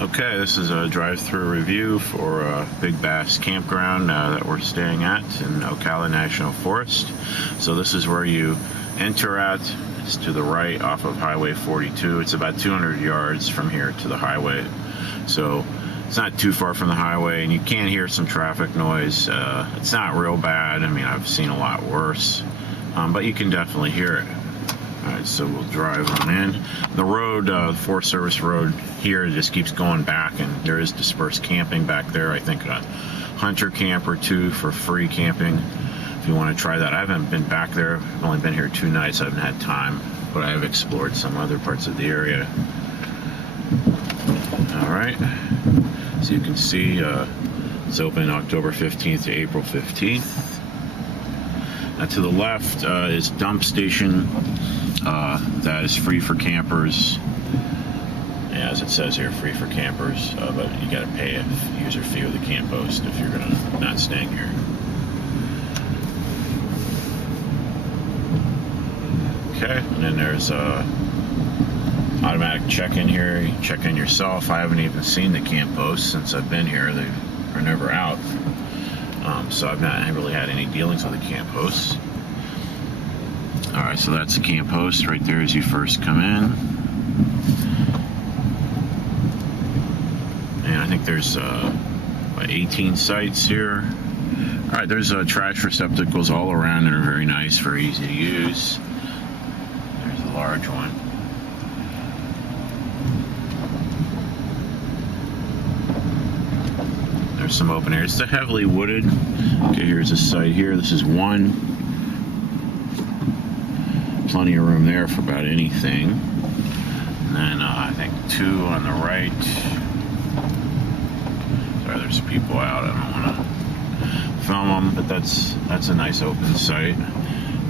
Okay, this is a drive-through review for Big Bass Campground that we're staying at in Ocala National Forest. So this is where you enter at. It's to the right off of Highway 42. It's about 200 yards from here to the highway. So it's not too far from the highway, and you can hear some traffic noise. It's not real bad. I mean, I've seen a lot worse, but you can definitely hear it. Alright, so we'll drive on in. The road, the Forest Service road here just keeps going back, and there is dispersed camping back there. I think a hunter camp or two for free camping if you want to try that. I haven't been back there. I've only been here 2 nights. I haven't had time, but I have explored some other parts of the area. Alright, so you can see it's open October 15th to April 15th. To the left is dump station. That is free for campers. As it says here, free for campers, but you got to pay a user fee with the camp host if you're not staying here. Okay, and then there's automatic check-in here. You check in yourself. I haven't even seen the camp host since I've been here. They are never out. So I haven't really had any dealings with the camp hosts. Alright, so that's the camp host right there as you first come in. And I think there's 18 sites here. Alright, there's trash receptacles all around that are very nice, very easy to use. There's a large one. There's some open areas. It's heavily wooded. Okay, here's a site here. This is one. Plenty of room there for about anything. And then I think 2 on the right. Sorry, there's people out. I don't want to film them, but that's a nice open site.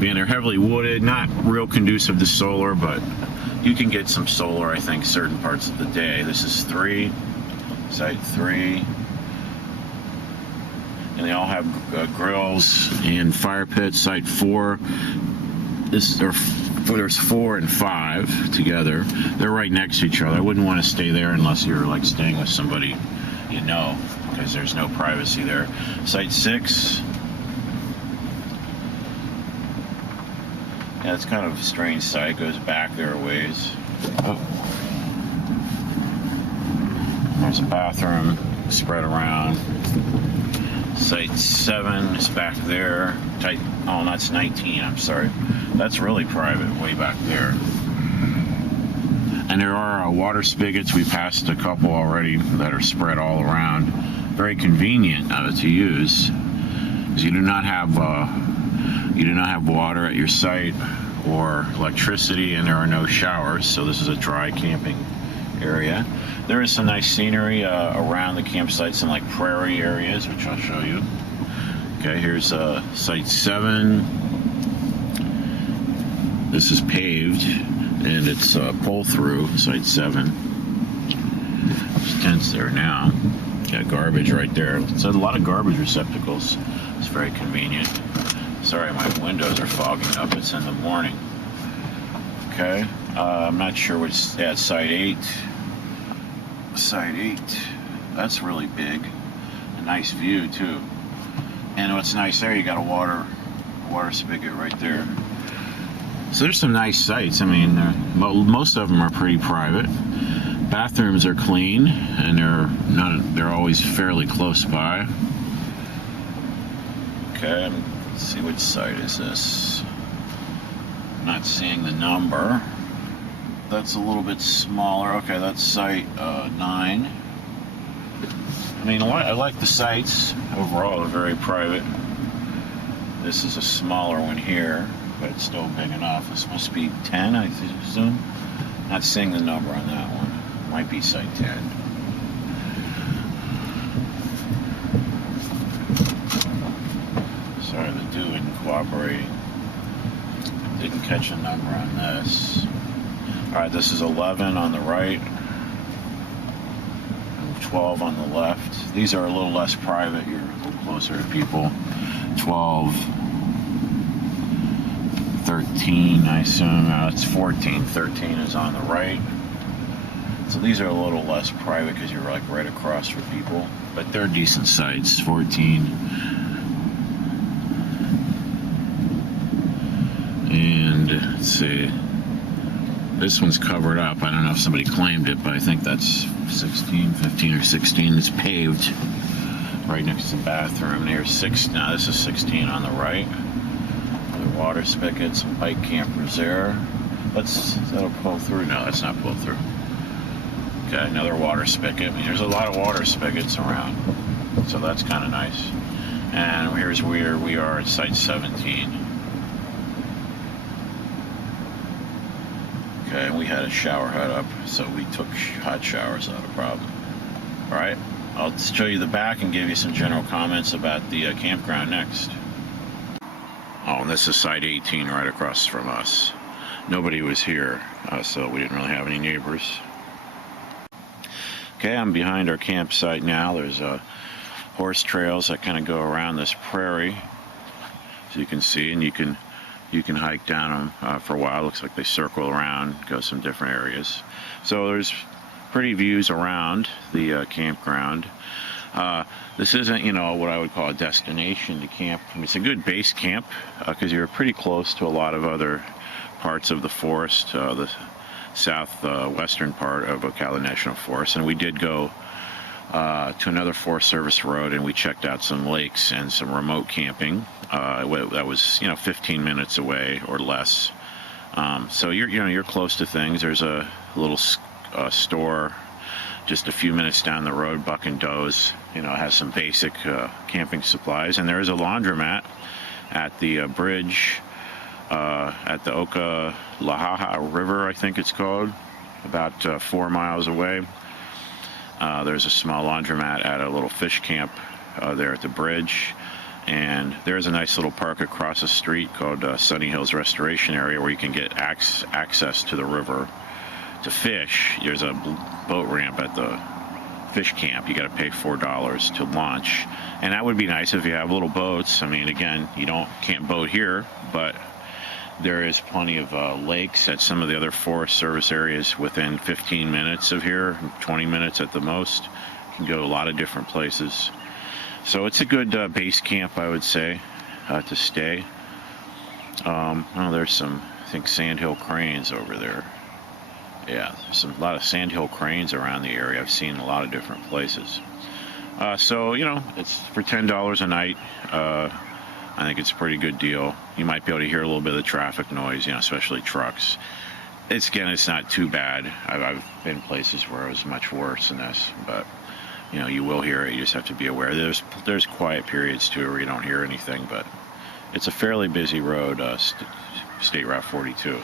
Being they're heavily wooded, not real conducive to solar, but you can get some solar, I think, certain parts of the day. This is 3, site 3. And they all have grills and fire pits. Site 4. There's 4 and 5 together. They're right next to each other. I wouldn't want to stay there unless you're like staying with somebody you know, because there's no privacy there. Site 6. Yeah, it's kind of a strange site. It goes back there a ways. Oh. There's a bathroom spread around. Site 7 is back there. Oh, that's 19, I'm sorry. That's really private, way back there. And there are water spigots. We passed a couple already that are spread all around. Very convenient to use, because you do not have water at your site or electricity, and there are no showers. So this is a dry camping area. There is some nice scenery around the campsite, some like prairie areas, which I'll show you. Okay, here's site 7. This is paved, and it's pull through, site 7. There's tents there now. Got garbage right there. So a lot of garbage receptacles. It's very convenient. Sorry, my windows are fogging up. It's in the morning. Okay, I'm not sure which. Yeah, it's site 8. Site 8. That's really big. A nice view too. And what's nice there, you got a water spigot right there. So there's some nice sites. I mean, most of them are pretty private. Bathrooms are clean, and they're always fairly close by. Okay, let's see, which site is this. I'm not seeing the number. That's a little bit smaller. Okay, that's site 9. I mean, I like the sites overall. They're very private. This is a smaller one here, but it's still big enough. This must be 10, I assume. Not seeing the number on that one. Might be site 10. Sorry, the dew isn't cooperating. Didn't catch a number on this. Alright, this is 11 on the right. 12 on the left. These are a little less private. You're a little closer to people. 12. 13, I assume. It's 14. 13 is on the right. So these are a little less private because you're like right across from people, but they're decent sites. 14. And let's see. This one's covered up. I don't know if somebody claimed it, but I think that's 16, 15, or 16. It's paved right next to the bathroom. There's 6. Now this is 16 on the right. The water spigot, some bike campers there. That'll pull through. No, that's not pull through. Okay, another water spigot. I mean, there's a lot of water spigots around, so that's kind of nice. And here's where we are at site 17. Okay, and we had a shower hut up, so we took hot showers, not a problem. All right, I'll show you the back and give you some general comments about the campground next. Oh, and this is site 18 right across from us. Nobody was here, so we didn't really have any neighbors. Okay, I'm behind our campsite now. There's horse trails that kind of go around this prairie, so you can see, and you can hike down them for a while. Looks like they circle around, go some different areas. So there's pretty views around the campground. This isn't, what I would call a destination to camp. I mean, it's a good base camp because you're pretty close to a lot of other parts of the forest, the southwestern part of Ocala National Forest. And we did go to another Forest Service road, and we checked out some lakes and some remote camping. That was 15 minutes away or less. So you're close to things. There's a little store just a few minutes down the road, Buck and Doe's. It has some basic camping supplies, and there is a laundromat at the bridge at the Ocala River, I think it's called, about 4 miles away. There's a small laundromat at a little fish camp there at the bridge. And there's a nice little park across the street called Sunny Hills Restoration Area where you can get access to the river to fish. There's a boat ramp at the fish camp. You got to pay $4 to launch. And that would be nice if you have little boats. I mean, again, can't boat here, but there is plenty of lakes at some of the other Forest Service areas within 15 minutes of here, 20 minutes at the most. You can go a lot of different places. So it's a good base camp, I would say, to stay. There's some, I think, sandhill cranes over there. Yeah, there's a lot of sandhill cranes around the area. I've seen a lot of different places. So, it's for $10 a night. I think it's a pretty good deal. You might be able to hear a little bit of the traffic noise, especially trucks. It's not too bad. I've been places where it was much worse than this, but you will hear it. You just have to be aware. There's quiet periods too where you don't hear anything, but it's a fairly busy road, State Route 42.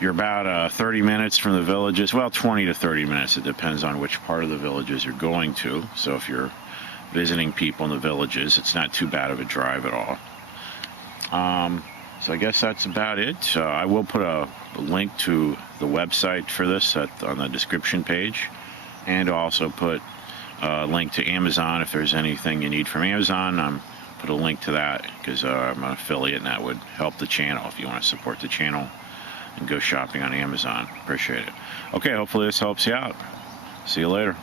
You're about 30 minutes from the villages. Well, 20 to 30 minutes. It depends on which part of the villages you're going to. So if you're visiting people in the villages, it's not too bad of a drive at all. So I guess that's about it. I will put a link to the website for this on the description page, and also put a link to Amazon if there's anything you need from Amazon. Put a link to that because I'm an affiliate, and that would help the channel if you want to support the channel and go shopping on Amazon. Appreciate it. Okay, hopefully this helps you out. See you later.